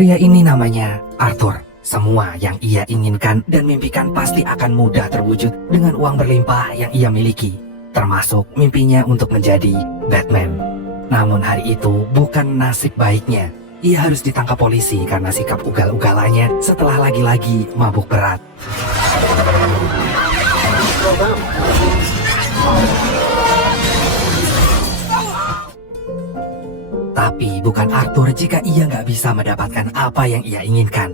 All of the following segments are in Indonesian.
Pria ini namanya Arthur. Semua yang ia inginkan dan mimpikan pasti akan mudah terwujud dengan uang berlimpah yang ia miliki, termasuk mimpinya untuk menjadi Batman. Namun hari itu bukan nasib baiknya. Ia harus ditangkap polisi karena sikap ugal-ugalannya setelah lagi-lagi mabuk berat. Tapi bukan Arthur jika ia nggak bisa mendapatkan apa yang ia inginkan.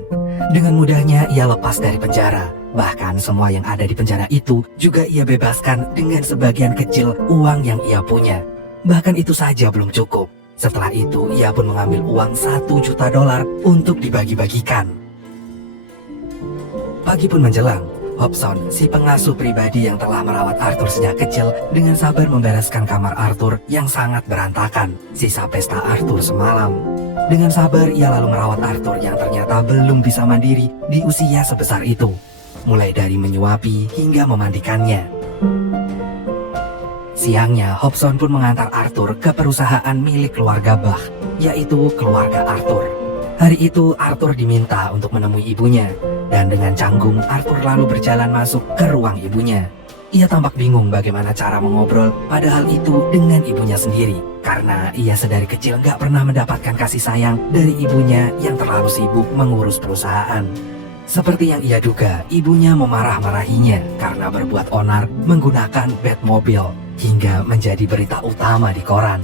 Dengan mudahnya ia lepas dari penjara. Bahkan semua yang ada di penjara itu juga ia bebaskan dengan sebagian kecil uang yang ia punya. Bahkan itu saja belum cukup. Setelah itu ia pun mengambil uang $1 juta untuk dibagi-bagikan. Pagi pun menjelang. Hobson, si pengasuh pribadi yang telah merawat Arthur sejak kecil, dengan sabar membereskan kamar Arthur yang sangat berantakan, sisa pesta Arthur semalam. Dengan sabar ia lalu merawat Arthur yang ternyata belum bisa mandiri di usia sebesar itu, mulai dari menyuapi hingga memandikannya. Siangnya, Hobson pun mengantar Arthur ke perusahaan milik keluarga Bach, yaitu keluarga Arthur. Hari itu Arthur diminta untuk menemui ibunya, dan dengan canggung Arthur lalu berjalan masuk ke ruang ibunya. Ia tampak bingung bagaimana cara mengobrol padahal itu dengan ibunya sendiri, karena ia sedari kecil gak pernah mendapatkan kasih sayang dari ibunya yang terlalu sibuk mengurus perusahaan. Seperti yang ia duga, ibunya memarah-marahinya karena berbuat onar menggunakan Batmobile hingga menjadi berita utama di koran.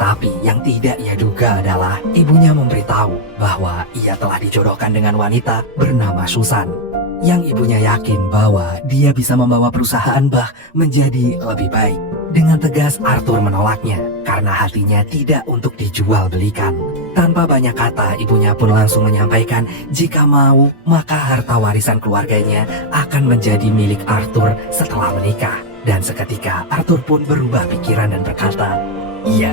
Tapi yang tidak ia duga adalah ibunya memberitahu bahwa ia telah dijodohkan dengan wanita bernama Susan. Yang ibunya yakin bahwa dia bisa membawa perusahaan Bach menjadi lebih baik. Dengan tegas Arthur menolaknya karena hatinya tidak untuk dijual belikan. Tanpa banyak kata ibunya pun langsung menyampaikan jika mau maka harta warisan keluarganya akan menjadi milik Arthur setelah menikah. Dan seketika Arthur pun berubah pikiran dan berkata, "Iya."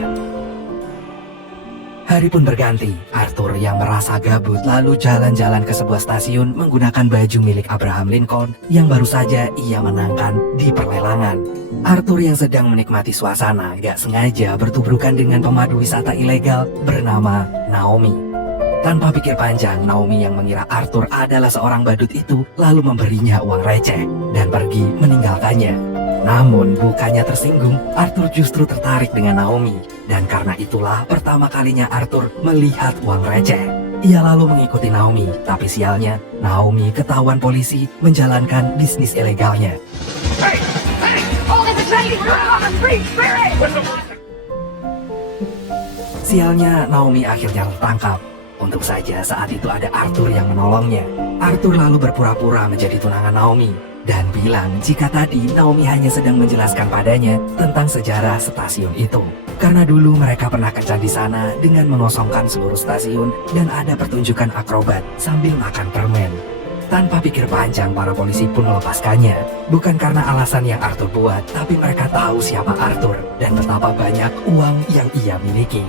Hari pun berganti, Arthur yang merasa gabut lalu jalan-jalan ke sebuah stasiun menggunakan baju milik Abraham Lincoln yang baru saja ia menangkan di perlelangan. Arthur yang sedang menikmati suasana gak sengaja bertubrukan dengan pemandu wisata ilegal bernama Naomi. Tanpa pikir panjang, Naomi yang mengira Arthur adalah seorang badut itu lalu memberinya uang receh dan pergi meninggalkannya. Namun bukannya tersinggung, Arthur justru tertarik dengan Naomi. Dan karena itulah pertama kalinya Arthur melihat uang receh. Ia lalu mengikuti Naomi, tapi sialnya Naomi ketahuan polisi menjalankan bisnis ilegalnya. Hey! Hey! All in the trading room on the free spirit! Sialnya Naomi akhirnya tertangkap. Untung saja saat itu ada Arthur yang menolongnya. Arthur lalu berpura-pura menjadi tunangan Naomi dan bilang jika tadi Naomi hanya sedang menjelaskan padanya tentang sejarah stasiun itu. Karena dulu mereka pernah kencan di sana dengan mengosongkan seluruh stasiun dan ada pertunjukan akrobat sambil makan permen. Tanpa pikir panjang, para polisi pun melepaskannya. Bukan karena alasan yang Arthur buat, tapi mereka tahu siapa Arthur dan betapa banyak uang yang ia miliki.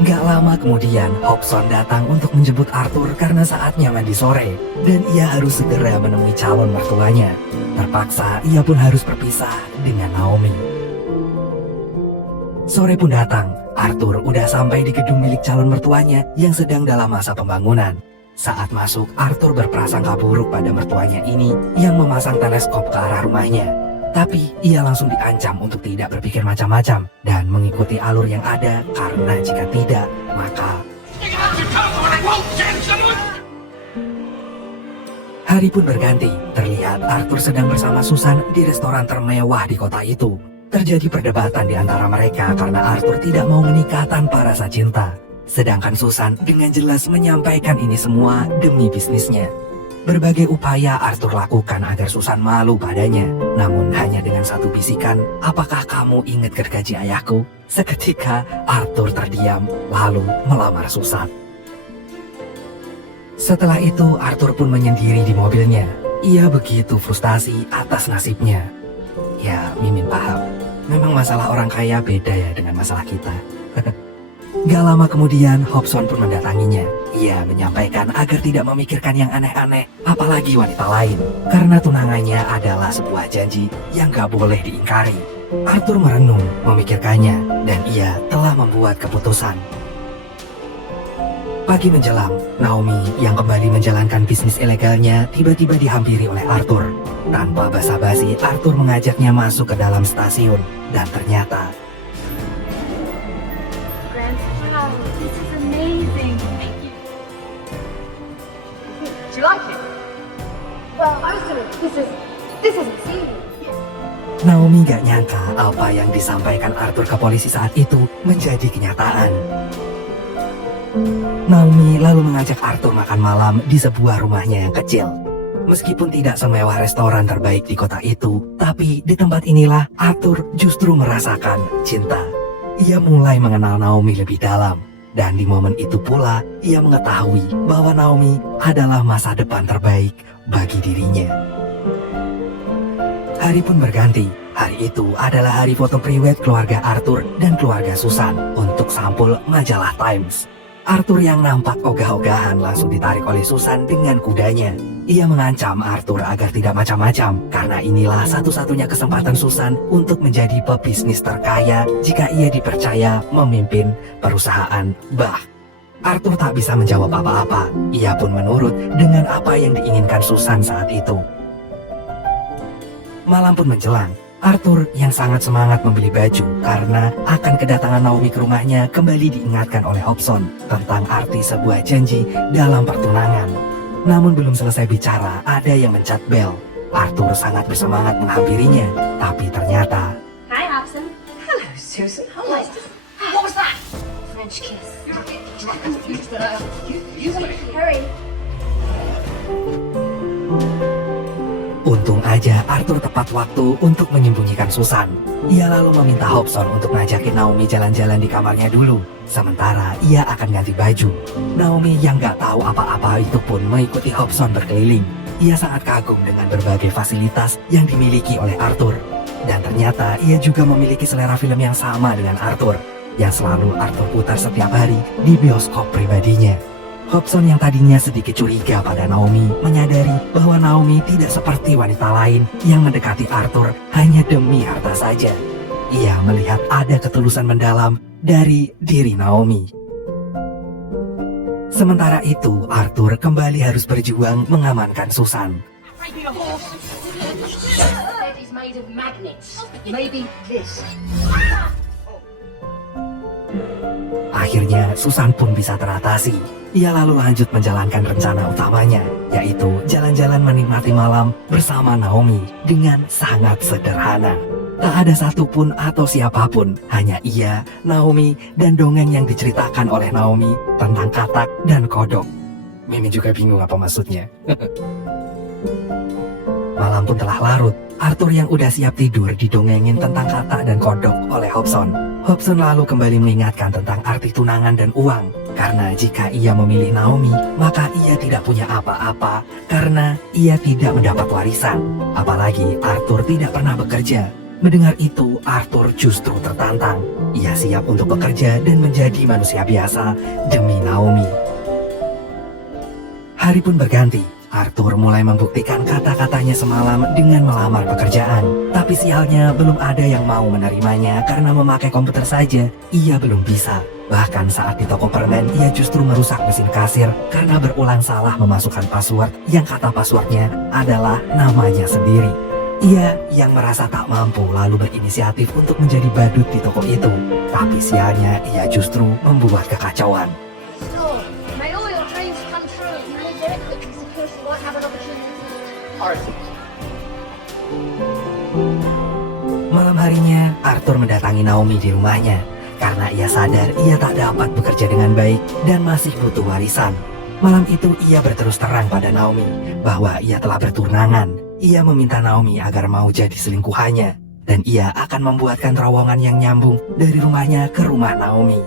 Gak lama kemudian, Hobson datang untuk menjemput Arthur karena saatnya mandi sore. Dan ia harus segera menemui calon mertuanya. Terpaksa, ia pun harus berpisah dengan Naomi. Sore pun datang, Arthur udah sampai di gedung milik calon mertuanya yang sedang dalam masa pembangunan. Saat masuk, Arthur berprasangka buruk pada mertuanya ini yang memasang teleskop ke arah rumahnya. Tapi ia langsung diancam untuk tidak berpikir macam-macam dan mengikuti alur yang ada karena jika tidak, maka... Hari pun berganti, terlihat Arthur sedang bersama Susan di restoran termewah di kota itu. Terjadi perdebatan di antara mereka karena Arthur tidak mau menikah tanpa rasa cinta. Sedangkan Susan dengan jelas menyampaikan ini semua demi bisnisnya. Berbagai upaya Arthur lakukan agar Susan malu padanya. Namun hanya dengan satu bisikan, "Apakah kamu ingat gergaji ayahku?" Seketika Arthur terdiam lalu melamar Susan. Setelah itu Arthur pun menyendiri di mobilnya. Ia begitu frustasi atas nasibnya. Ya, Mimin paham. Memang masalah orang kaya beda ya dengan masalah kita. Gak lama kemudian, Hobson pun mendatanginya. Ia menyampaikan agar tidak memikirkan yang aneh-aneh, apalagi wanita lain. Karena tunangannya adalah sebuah janji yang gak boleh diingkari. Arthur merenung, memikirkannya, dan ia telah membuat keputusan. Pagi menjelang, Naomi yang kembali menjalankan bisnis ilegalnya tiba-tiba dihampiri oleh Arthur. Tanpa basa-basi, Arthur mengajaknya masuk ke dalam stasiun. Dan ternyata, Wow, this is amazing. Thank you. Do you like it? Well, honestly, this is insane. Naomi gak nyangka apa yang disampaikan Arthur ke polisi saat itu menjadi kenyataan. Naomi lalu mengajak Arthur makan malam di sebuah rumahnya yang kecil. Meskipun tidak semewah restoran terbaik di kota itu, tapi di tempat inilah Arthur justru merasakan cinta. Ia mulai mengenal Naomi lebih dalam, dan di momen itu pula ia mengetahui bahwa Naomi adalah masa depan terbaik bagi dirinya. Hari pun berganti. Hari itu adalah hari foto priwet keluarga Arthur dan keluarga Susan untuk sampul majalah Times. Arthur yang nampak ogah-ogahan langsung ditarik oleh Susan dengan kudanya. Ia mengancam Arthur agar tidak macam-macam karena inilah satu-satunya kesempatan Susan untuk menjadi pebisnis terkaya jika ia dipercaya memimpin perusahaan Bach. Arthur tak bisa menjawab apa-apa. Ia pun menurut dengan apa yang diinginkan Susan saat itu. Malam pun menjelang. Arthur yang sangat semangat membeli baju karena akan kedatangan Naomi ke rumahnya kembali diingatkan oleh Hobson tentang arti sebuah janji dalam pertunangan. Namun belum selesai bicara, ada yang mencet bel. Arthur sangat bersemangat menghampirinya, tapi ternyata... Hi, Hobson. Hello, Susan. How nice. What was that? French kiss. You Hurry. Untung aja Arthur tepat waktu untuk menyembunyikan Susan. Ia lalu meminta Hobson untuk ngajakin Naomi jalan-jalan di kamarnya dulu. Sementara ia akan ganti baju. Naomi yang gak tahu apa-apa itu pun mengikuti Hobson berkeliling. Ia sangat kagum dengan berbagai fasilitas yang dimiliki oleh Arthur. Dan ternyata ia juga memiliki selera film yang sama dengan Arthur, yang selalu Arthur putar setiap hari di bioskop pribadinya. Hobson yang tadinya sedikit curiga pada Naomi menyadari bahwa Naomi tidak seperti wanita lain yang mendekati Arthur hanya demi harta saja. Ia melihat ada ketulusan mendalam dari diri Naomi. Sementara itu, Arthur kembali harus berjuang mengamankan Susan. Bed is made of magnets. Maybe this. Akhirnya Susan pun bisa teratasi. Ia lalu lanjut menjalankan rencana utamanya, yaitu jalan-jalan menikmati malam bersama Naomi dengan sangat sederhana. Tak ada satupun atau siapapun, hanya ia, Naomi, dan dongeng yang diceritakan oleh Naomi tentang katak dan kodok. Mimin juga bingung apa maksudnya. Malam pun telah larut. Arthur yang udah siap tidur didongengin tentang katak dan kodok oleh Hobson. Hobson lalu kembali mengingatkan tentang arti tunangan dan uang. Karena jika ia memilih Naomi, maka ia tidak punya apa-apa karena ia tidak mendapat warisan. Apalagi Arthur tidak pernah bekerja. Mendengar itu, Arthur justru tertantang. Ia siap untuk bekerja dan menjadi manusia biasa demi Naomi. Hari pun berganti. Arthur mulai membuktikan kata-katanya semalam dengan melamar pekerjaan. Tapi sialnya belum ada yang mau menerimanya karena memakai komputer saja, ia belum bisa. Bahkan saat di toko permen, ia justru merusak mesin kasir karena berulang salah memasukkan password yang kata passwordnya adalah namanya sendiri. Ia yang merasa tak mampu lalu berinisiatif untuk menjadi badut di toko itu. Tapi sialnya ia justru membuat kekacauan. So, may all your dreams come true. Really very quickly, so Kirsty won't have an opportunity. Arthur. Malam harinya, Arthur mendatangi Naomi di rumahnya. Karena ia sadar ia tak dapat bekerja dengan baik dan masih butuh warisan. Malam itu ia berterus terang pada Naomi bahwa ia telah bertunangan. Ia meminta Naomi agar mau jadi selingkuhannya. Dan ia akan membuatkan terowongan yang nyambung dari rumahnya ke rumah Naomi.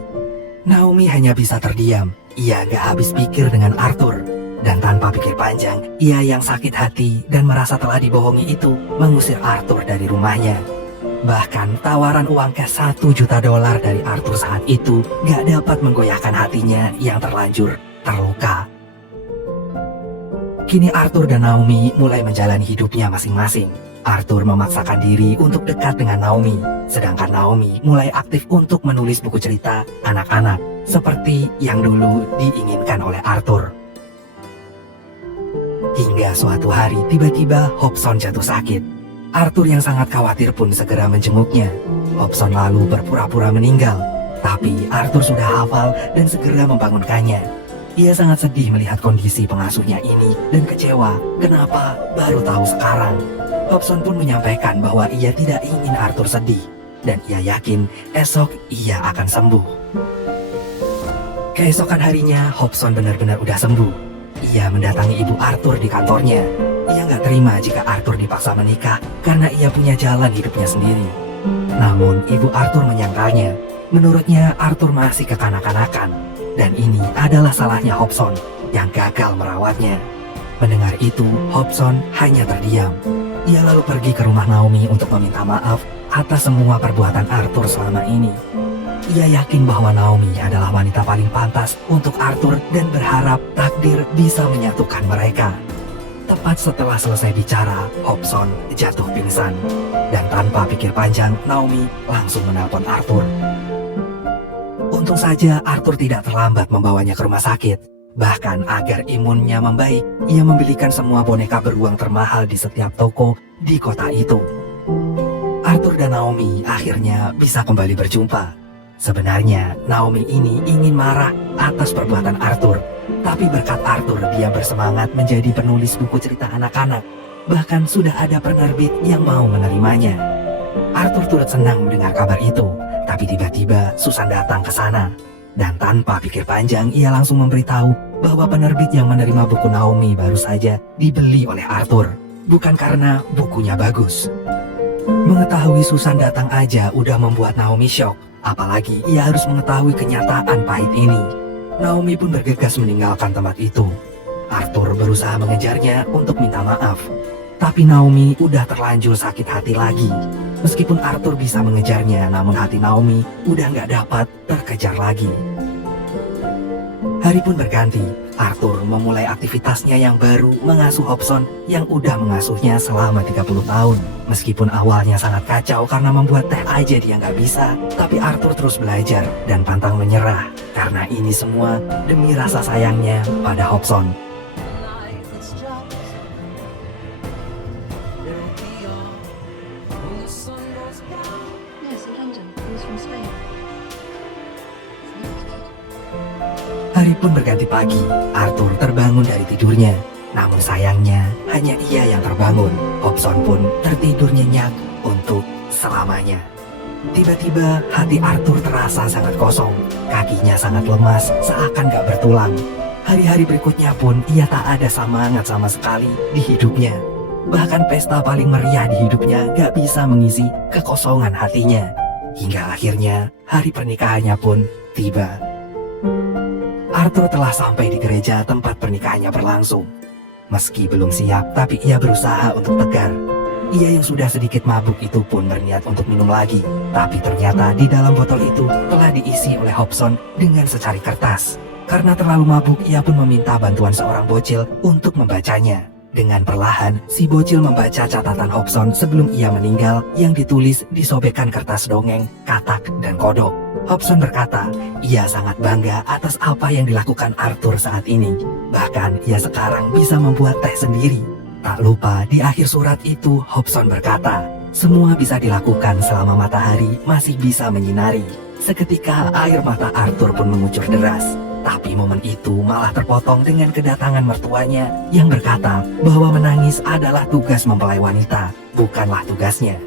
Naomi hanya bisa terdiam. Ia gak habis pikir dengan Arthur. Dan tanpa pikir panjang, ia yang sakit hati dan merasa telah dibohongi itu mengusir Arthur dari rumahnya. Bahkan tawaran uang cash $1 juta dari Arthur saat itu gak dapat menggoyahkan hatinya yang terlanjur terluka. Kini Arthur dan Naomi mulai menjalani hidupnya masing-masing. Arthur memaksakan diri untuk dekat dengan Naomi, sedangkan Naomi mulai aktif untuk menulis buku cerita anak-anak. seperti yang dulu diinginkan oleh Arthur. Hingga suatu hari tiba-tiba Hobson jatuh sakit. Arthur yang sangat khawatir pun segera menjenguknya. Hobson lalu berpura-pura meninggal, tapi Arthur sudah hafal dan segera membangunkannya. Ia sangat sedih melihat kondisi pengasuhnya ini dan kecewa kenapa baru tahu sekarang. Hobson pun menyampaikan bahwa ia tidak ingin Arthur sedih dan ia yakin esok ia akan sembuh. Keesokan harinya Hobson benar-benar udah sembuh. Ia mendatangi ibu Arthur di kantornya. Ia nggak terima jika Arthur dipaksa menikah karena ia punya jalan hidupnya sendiri. Namun ibu Arthur menyangkalnya. Menurutnya Arthur masih kekanak-kanakan dan ini adalah salahnya Hobson yang gagal merawatnya. Mendengar itu, Hobson hanya terdiam. Ia lalu pergi ke rumah Naomi untuk meminta maaf atas semua perbuatan Arthur selama ini. Ia yakin bahwa Naomi adalah wanita paling pantas untuk Arthur dan berharap takdir bisa menyatukan mereka. Tepat setelah selesai bicara, Hobson jatuh pingsan. Dan tanpa pikir panjang, Naomi langsung menelpon Arthur. Untung saja Arthur tidak terlambat membawanya ke rumah sakit. Bahkan agar imunnya membaik, ia membelikan semua boneka beruang termahal di setiap toko di kota itu. Arthur dan Naomi akhirnya bisa kembali berjumpa. Sebenarnya Naomi ini ingin marah atas perbuatan Arthur, tapi berkat Arthur dia bersemangat menjadi penulis buku cerita anak-anak. Bahkan sudah ada penerbit yang mau menerimanya. Arthur turut senang mendengar kabar itu, tapi tiba-tiba Susan datang ke sana. Dan tanpa pikir panjang, ia langsung memberitahu bahwa penerbit yang menerima buku Naomi baru saja dibeli oleh Arthur, bukan karena bukunya bagus. Mengetahui Susan datang aja udah membuat Naomi syok, apalagi ia harus mengetahui kenyataan pahit ini. Naomi pun bergegas meninggalkan tempat itu. Arthur berusaha mengejarnya untuk minta maaf, tapi Naomi udah terlanjur sakit hati lagi. Meskipun Arthur bisa mengejarnya, namun hati Naomi udah nggak dapat terkejar lagi. Hari pun berganti. Arthur memulai aktivitasnya yang baru mengasuh Hobson yang udah mengasuhnya selama 30 tahun. Meskipun awalnya sangat kacau karena membuat teh aja dia nggak bisa, tapi Arthur terus belajar dan pantang menyerah. Karena ini semua demi rasa sayangnya pada Hobson. Yes, in London. He was from Spain. Hari pun berganti pagi. Arthur terbangun dari tidurnya. Namun sayangnya hanya ia yang terbangun. Hobson pun tertidur nyenyak untuk selamanya. Tiba-tiba hati Arthur terasa sangat kosong. Kakinya sangat lemas, seakan gak bertulang. Hari-hari berikutnya pun ia tak ada semangat sama sekali di hidupnya. Bahkan pesta paling meriah di hidupnya gak bisa mengisi kekosongan hatinya. Hingga akhirnya hari pernikahannya pun tiba. Arthur telah sampai di gereja tempat pernikahannya berlangsung. Meski belum siap, tapi ia berusaha untuk tegar. Ia yang sudah sedikit mabuk itu pun berniat untuk minum lagi. Tapi ternyata di dalam botol itu telah diisi oleh Hobson dengan secari kertas. Karena terlalu mabuk, ia pun meminta bantuan seorang bocil untuk membacanya. Dengan perlahan, si bocil membaca catatan Hobson sebelum ia meninggal yang ditulis di sobekan kertas dongeng, katak, dan kodok. Hobson berkata, ia sangat bangga atas apa yang dilakukan Arthur saat ini. Bahkan ia sekarang bisa membuat teh sendiri. Tak lupa di akhir surat itu Hobson berkata, semua bisa dilakukan selama matahari masih bisa menyinari. Seketika air mata Arthur pun mengucur deras. Tapi momen itu malah terpotong dengan kedatangan mertuanya yang berkata bahwa menangis adalah tugas mempelai wanita, bukanlah tugasnya.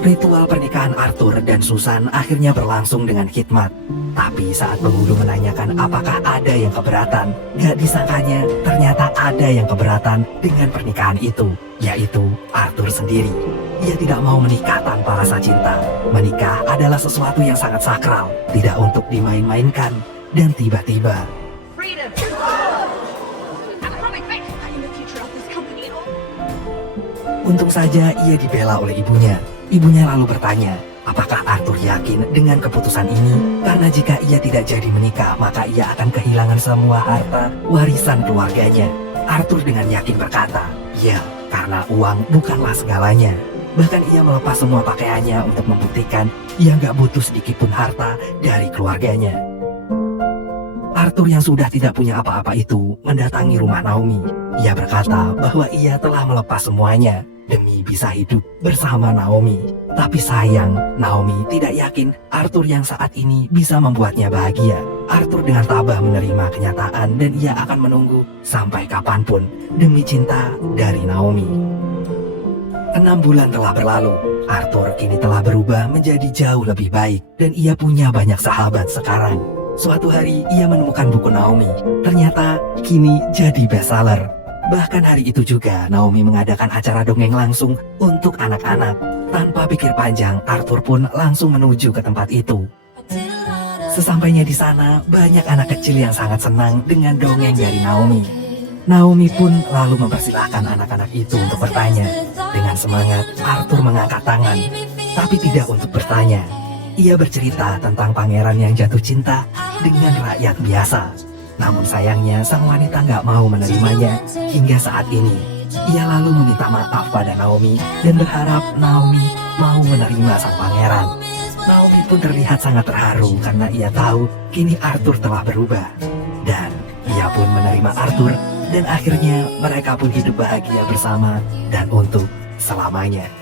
Ritual pernikahan Arthur dan Susan akhirnya berlangsung dengan khidmat. Tapi saat penghulu menanyakan apakah ada yang keberatan, gak disangkanya ternyata ada yang keberatan dengan pernikahan itu, yaitu Arthur sendiri. Ia tidak mau menikah tanpa rasa cinta. Menikah adalah sesuatu yang sangat sakral, tidak untuk dimain-mainkan. Dan tiba-tiba Freedom! I'm coming back. I'm in the future of this company. untung saja ia dibela oleh ibunya. Ibunya lalu bertanya, apakah Arthur yakin dengan keputusan ini? Karena jika ia tidak jadi menikah, maka ia akan kehilangan semua harta warisan keluarganya. Arthur dengan yakin berkata, ya, karena uang bukanlah segalanya. Bahkan ia melepas semua pakaiannya untuk membuktikan ia nggak butuh sedikit pun harta dari keluarganya. Arthur yang sudah tidak punya apa-apa itu mendatangi rumah Naomi. Ia berkata bahwa ia telah melepas semuanya demi bisa hidup bersama Naomi. Tapi sayang, Naomi tidak yakin Arthur yang saat ini bisa membuatnya bahagia. Arthur dengan tabah menerima kenyataan dan ia akan menunggu sampai kapanpun demi cinta dari Naomi. 6 bulan telah berlalu. Arthur kini telah berubah menjadi jauh lebih baik dan ia punya banyak sahabat sekarang. Suatu hari ia menemukan buku Naomi. Ternyata kini jadi bestseller. Bahkan hari itu juga Naomi mengadakan acara dongeng langsung untuk anak-anak. Tanpa pikir panjang, Arthur pun langsung menuju ke tempat itu. Sesampainya di sana, banyak anak kecil yang sangat senang dengan dongeng dari Naomi. Naomi pun lalu mempersilahkan anak-anak itu untuk bertanya. Dengan semangat, Arthur mengangkat tangan, tapi tidak untuk bertanya. Ia bercerita tentang pangeran yang jatuh cinta dengan rakyat biasa. Namun sayangnya sang wanita nggak mau menerimanya hingga saat ini. Ia lalu meminta maaf pada Naomi dan berharap Naomi mau menerima sang pangeran. Naomi pun terlihat sangat terharu karena ia tahu kini Arthur telah berubah. Dan ia pun menerima Arthur dan akhirnya mereka pun hidup bahagia bersama dan untuk selamanya.